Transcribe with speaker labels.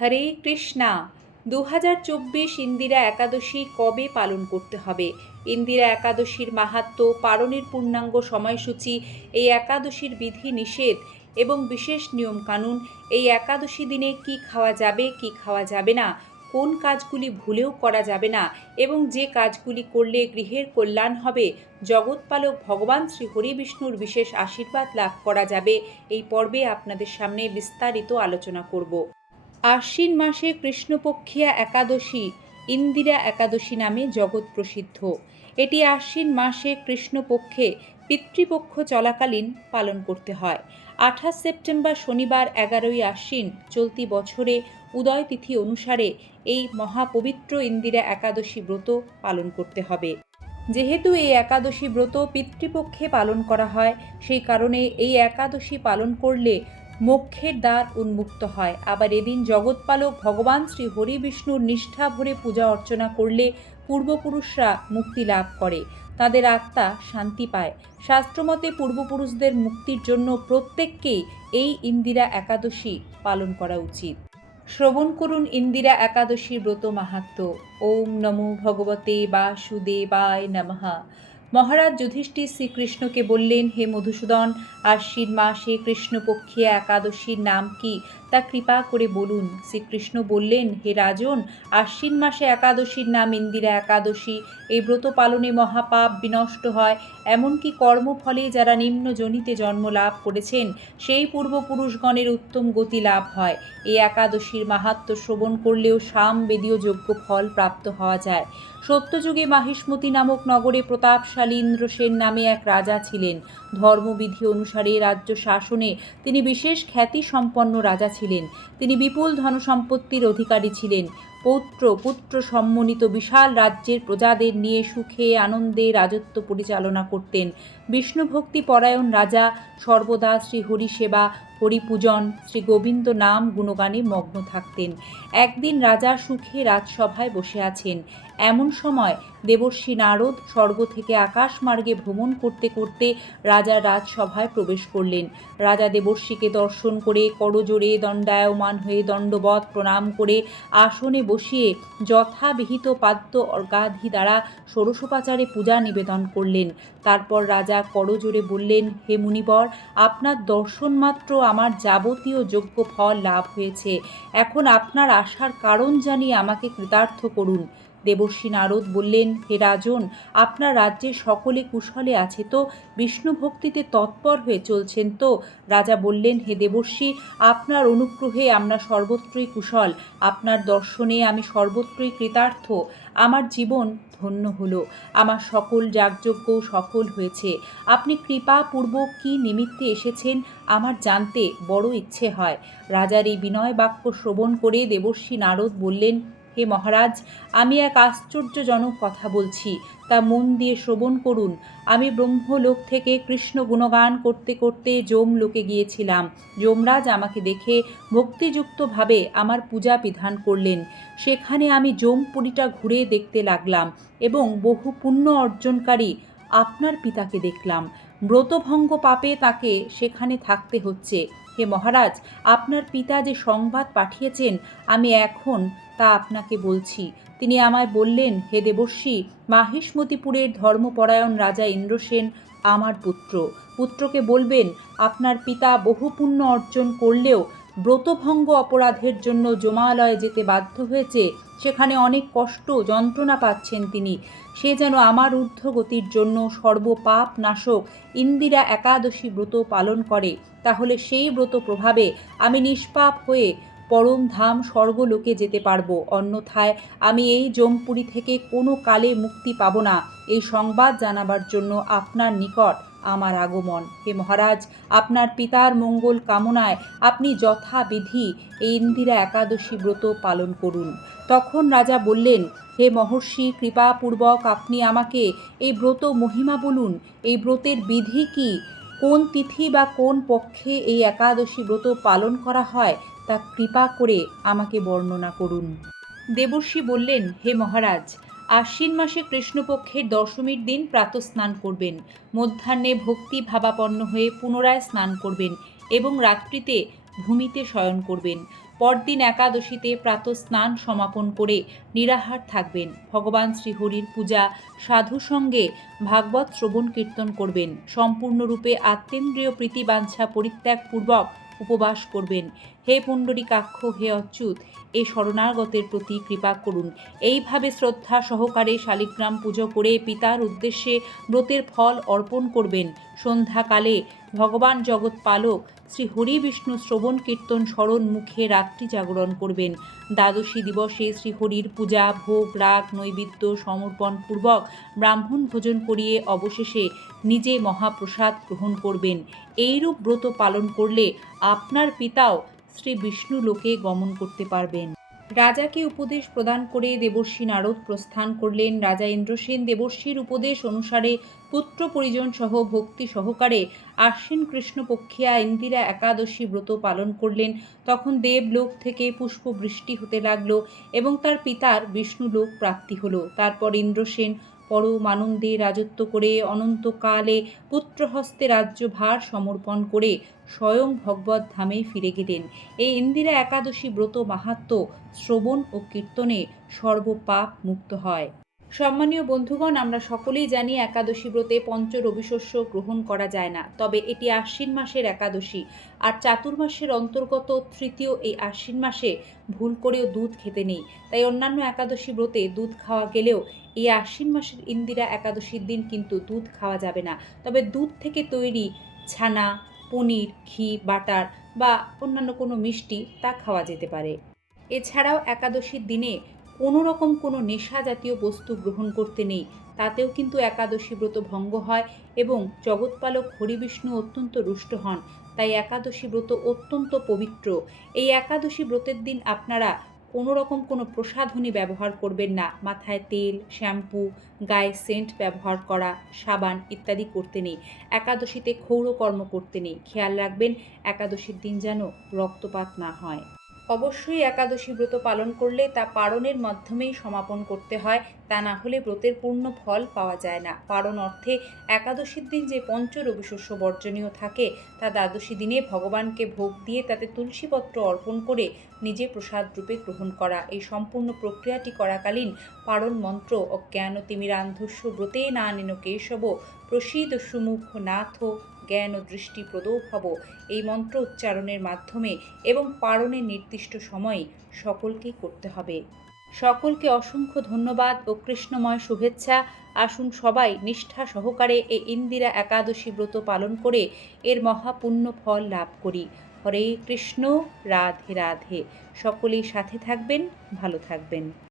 Speaker 1: হরে কৃষ্ণা। দু হাজার চব্বিশ ইন্দিরা একাদশী কবে পালন করতে হবে? ইন্দিরা একাদশীর মাহাত্ম পালনের পূর্ণাঙ্গ সময়সূচি, এই একাদশীর বিধি নিষেধ এবং বিশেষ নিয়মকানুন, এই একাদশী দিনে কি খাওয়া যাবে, কি খাওয়া যাবে না, কোন কাজগুলি ভুলেও করা যাবে না এবং যে কাজগুলি করলে গৃহের কল্যাণ হবে, জগৎপালক ভগবান শ্রী হরি বিষ্ণুর বিশেষ আশীর্বাদ লাভ করা যাবে, এই পর্বে আপনাদের সামনে বিস্তারিত আলোচনা করব। আশ্বিন মাসে কৃষ্ণপক্ষিয়া একাদশী, ইন্দিরা একাদশী নামে জগৎ প্রসিদ্ধ। এটি আশ্বিন মাসে কৃষ্ণপক্ষে পিতৃপক্ষ চলাকালীন পালন করতে হয়। আঠাশ সেপ্টেম্বর শনিবার এগারোই আশ্বিন চলতি বছরে উদয় তিথি অনুসারে এই মহাপবিত্র ইন্দিরা একাদশী ব্রত পালন করতে হবে। যেহেতু এই একাদশী ব্রত পিতৃপক্ষে পালন করা হয়, সেই কারণে এই একাদশী পালন করলে মোক্ষের দ্বার উন্মুক্ত হয়। আবার এদিন জগৎপালক ভগবান শ্রী হরি বিষ্ণুর নিষ্ঠা ভরে পূজা অর্চনা করলে পূর্বপুরুষরা মুক্তি লাভ করে। তাদের আত্মা শান্তি পায়। শাস্ত্রমতে পূর্বপুরুষদের মুক্তির জন্য প্রত্যেককেই এই ইন্দিরা একাদশী পালন করা উচিত। শ্রবণ করুন ইন্দিরা একাদশীর ব্রত মাহাত্ম। ওম নমো ভগবতে বাসুদেবায় নমঃ। মহারাজ যুধিষ্ঠির শ্রীকৃষ্ণকে বললেন, হে মধুসূদন আশ্বিন মাসে কৃষ্ণপক্ষে একাদশীর নাম কি? তা কৃপা করে বলুন। শ্রীকৃষ্ণ বললেন, হে রাজন আশ্বিন মাসে একাদশীর নাম ইন্দিরা একাদশী। এই ব্রত পালনে মহাপাপ বিনষ্ট হয়। এমনকি কর্মফলে যারা নিম্ন জনিতে জন্ম লাভ করেছেন, সেই পূর্বপুরুষগণের উত্তম গতি লাভ হয়। এই একাদশীর মাহাত্ম শ্রবণ করলেও সাম বেদীয় যোগ্য ফল প্রাপ্ত হওয়া যায়। সত্যযুগে মাহিষ্মতি নামক নগরে প্রতাপশালী ইন্দ্রসেন নামে এক রাজা ছিলেন। ধর্মবিধি অনুসারে রাজ্য শাসনে তিনি বিশেষ খ্যাতি সম্পন্ন রাজা ছিলেন। তিনি বিপুল ধনসম্পত্তির অধিকারী ছিলেন। পৌত্র, পুত্র সম্মনিত বিশাল রাজ্যের প্রজাদের নিয়ে সুখে আনন্দে রাজত্ব পরিচালনা করতেন। বিষ্ণুভক্তি পরায়ণ রাজা, সর্বদা শ্রী হরি সেবা হরিপূজন, শ্রী গোবিন্দ নাম গুণগানে মগ্ন থাকতেন। একদিন রাজা সুখে রাজসভায় বসে আছেন। এমন সময় দেবর্ষী নারদ স্বর্গ থেকে আকাশ মার্গে ভ্রমণ করতে করতে রাজা রাজসভায় প্রবেশ করলেন। রাজা দেবর্ষীকে দর্শন করে করজোরে দণ্ডায়মান হয়ে দণ্ডবধ প্রণাম করে আসনে বসিয়ে যথাবিহিত পাদ্য অর্গাধি দ্বারা ষোড়শোপাচারে পূজা নিবেদন করলেন। তারপর রাজা করজোড়ে বললেন, হে মুনিবর, আপনার দর্শন মাত্র আমার যাবতীয় যোগ্য ফল লাভ হয়েছে। এখন আপনার আসার কারণ জানিয়ে আমাকে কৃতার্থ করুন। দেবর্ষী নারদ বললেন, হে রাজন, আপনার রাজ্যে সকলে কুশলে আছে তো, বিষ্ণু ভক্তিতে তৎপর হয়ে চলছেন তো? রাজা বললেন, হে দেবর্ষী আপনার অনুগ্রহে আমরা সর্বত্রই কুশল, আপনার দর্শনে আমি সর্বত্রই কৃতার্থ, আমার জীবন ধন্য হলো, আমার সকল যাগযজ্ঞ সফল হয়েছে, আপনি কৃপাপূর্বক কি নিমিত্তে এসেছেন আমার জানতে বড় ইচ্ছে হয়। রাজার এই বিনয় বাক্য শ্রবণ করে দেবর্ষী নারদ বললেন হে মহারাজ, আমি এক আশ্চর্যজনক কথা বলছি। তা মন দিয়ে শ্রবণ করুন। আমি ব্রহ্মলোক থেকে কৃষ্ণ গুণগান করতে করতে লোকে গিয়েছিলাম। যমরাজ আমাকে দেখে ভক্তিযুক্তভাবে আমার পূজা বিধান করলেন। সেখানে আমি যমপুরীটা ঘুরে দেখতে লাগলাম এবং বহু পুণ্য অর্জনকারী আপনার পিতাকে দেখলাম। ব্রতভঙ্গ পাপে তাকে সেখানে থাকতে হচ্ছে। হে মহারাজ, আপনার পিতা যে সংবাদ পাঠিয়েছেন, আমি এখন তা আপনাকে বলছি। তিনি আমায় বললেন, হে দেবর্ষী মাহেশমতিপুরের ধর্মপরায়ণ রাজা ইন্দ্রসেন আমার পুত্র। পুত্রকে বলবেন, আপনার পিতা বহু পুণ্য অর্জন করলেও ব্রতভঙ্গ অপরাধের জন্য জমালয়ে যেতে বাধ্য হয়েছে, সেখানে অনেক কষ্ট যন্ত্রণা পাচ্ছেন তিনি। সে যেন আমার ঊর্ধ্বগতির জন্য সর্বপাপ নাশক ইন্দিরা একাদশী ব্রত পালন করে, তাহলে সেই ব্রত প্রভাবে আমি নিষ্পাপ হয়ে পরম ধাম স্বর্গলোকে যেতে পারব। অন্যথায় আমি এই জমপুরি থেকে কোনো কালে মুক্তি পাব না। এই সংবাদ জানাবার জন্য আপনার নিকট আমার আগমন। হে মহারাজ, আপনার পিতার মঙ্গল কামনায় আপনি যথাবিধি এই ইন্দিরা একাদশী ব্রত পালন করুন। তখন রাজা বললেন, হে মহর্ষি, কৃপাপূর্বক আপনি আমাকে এই ব্রত মহিমা বলুন। এই ব্রতের বিধি কি? কোন তিথি বা কোন পক্ষে এই একাদশী ব্রত পালন করা হয়? তা কৃপা করে আমাকে বর্ণনা করুন। দেবর্ষী বললেন, হে মহারাজ, আশ্বিন মাসে কৃষ্ণপক্ষের দশমীর দিন প্রাতঃস্নান করবেন। মধ্যাহ্নে ভক্তি ভাবাপন্ন হয়ে পুনরায় স্নান করবেন এবং রাত্রিতে ভূমিতে শয়ন করবেন। পরদিন একাদশীতে প্রাতঃ স্নান সমাপন করে নিরাহার থাকবেন। ভগবান শ্রীহরির পূজা সাধু সঙ্গে ভাগবত শ্রবণ কীর্তন করবেন। সম্পূর্ণরূপে আত্মেন্দ্রীয় প্রীতিবাঞ্ছা পরিত্যাগপূর্বক উপবাস করবেন। হে পুণ্ডরীকাক্ষ হে অচ্যুত, এ শরণাগতের প্রতি কৃপা করুন। এইভাবে শ্রদ্ধা সহকারে শালিগ্রাম পুজো করে পিতার উদ্দেশ্যে ব্রতের ফল অর্পণ করবেন। সন্ধ্যাকালে ভগবান জগৎ পালক শ্রী হরি বিষ্ণু শ্রবণ কীর্তন স্মরণ মুখে রাত্রি জাগরণ করবেন। দ্বাদশী দিবসে শ্রী হরির পূজা, ভোগ, রাগ, নৈবেদ্য সমর্পণ পূর্বক ব্রাহ্মণ ভোজন করিয়ে অবশেষে নিজে মহাপ্রসাদ গ্রহণ করবেন। এইরূপ ব্রত পালন করলে আপনার পিতাও শ্রী বিষ্ণু লোকে গমন করতে পারবেন। রাজাকে উপদেশ প্রদান করে দেবর্ষী নারদ প্রস্থান করলেন। রাজা ইন্দ্রসেন দেবর্ষীর উপদেশ অনুসারে পুত্র পরিজন সহ ভক্তি সহকারে আশ্বিন কৃষ্ণপক্ষিয়া ইন্দিরা একাদশী ব্রত পালন করলেন। তখন দেবলোক থেকে পুষ্প বৃষ্টি হতে লাগল এবং তার পিতার বিষ্ণু লোক প্রাপ্তি হলো। তারপর ইন্দ্রসেন পরম আনন্দে রাজত্ব করে অনন্তকালে পুত্রহস্তে রাজ্যভার সমর্পণ করে স্বয়ং ভগবত ধামে ফিরে গেলেন। এই ইন্দিরা একাদশী ব্রত মাহাত্ম শ্রবণ ও কীর্তনে সর্বপাপ মুক্ত হয়। সম্মানীয় বন্ধুগণ, আমরা সকলেই জানি একাদশী ব্রতে পঞ্চ রবিশস্য গ্রহণ করা যায় না। তবে এটি আশ্বিন মাসের একাদশী। আর চাতুর্মাসের অন্তর্গত তৃতীয় এই আশ্বিন মাসে ভুল করেও দুধ খেতে নেই। তাই অন্যান্য একাদশী ব্রতে দুধ খাওয়া গেলেও এই আশ্বিন মাসের ইন্দিরা একাদশীর দিন কিন্তু দুধ খাওয়া যাবে না। তবে দুধ থেকে তৈরি ছানা, পনির, ঘি, বাটার বা অন্যান্য কোনো মিষ্টি তা খাওয়া যেতে পারে। এছাড়াও একাদশীর দিনে কোনো রকম কোনো নেশা জাতীয় বস্তু গ্রহণ করতে নেই, তাতেও কিন্তু একাদশী ব্রত ভঙ্গ হয় এবং জগৎপালক হরিবিষ্ণু অত্যন্ত রুষ্ট হন, তাই একাদশী ব্রত অত্যন্ত পবিত্র। এই একাদশী ব্রতের দিন আপনারা কোনো রকম কোনো প্রসাধনী ব্যবহার করবেন না, মাথায় তেল, শ্যাম্পু, গায়ে সেন্ট ব্যবহার করা, সাবান ইত্যাদি করতে নেই, একাদশীতে ক্ষৌরকর্ম করতে নেই। খেয়াল রাখবেন, একাদশীর দিন যেন রক্তপাত না হয়। অবশ্যই একাদশী ব্রত পালন করলে তা পারণের মাধ্যমেই সমাপন করতে হয়, তা না হলে ব্রতের পূর্ণ ফল পাওয়া যায় না। পারণ অর্থে একাদশীর দিন যে পঞ্চ রবিশস্য বর্জনীয় থাকে, তা দ্বাদশী দিনে ভগবানকে ভোগ দিয়ে তাতে তুলসীপত্র অর্পণ করে নিজে প্রসাদ রূপে গ্রহণ করা। এই সম্পূর্ণ প্রক্রিয়াটি করাকালীন পারণ মন্ত্র অজ্ঞান তিমিরান্ধস্য ব্রতে না নেন কেশব প্রসীদ সুমুখ নাথ জ্ঞান ও দৃষ্টি প্রদৌ ভব এই মন্ত্র উচ্চারণের মাধ্যমে এবং পারণের নির্দিষ্ট সময়ে সকলকেই করতে হবে। সকলকে অসংখ্য ধন্যবাদ ও কৃষ্ণময় শুভেচ্ছা। আসুন সবাই নিষ্ঠা সহকারে এই ইন্দিরা একাদশী ব্রত পালন করে এর মহাপুণ্য ফল লাভ করি। হরে কৃষ্ণ, রাধে রাধে। সকলেই সাথে থাকবেন, ভালো থাকবেন।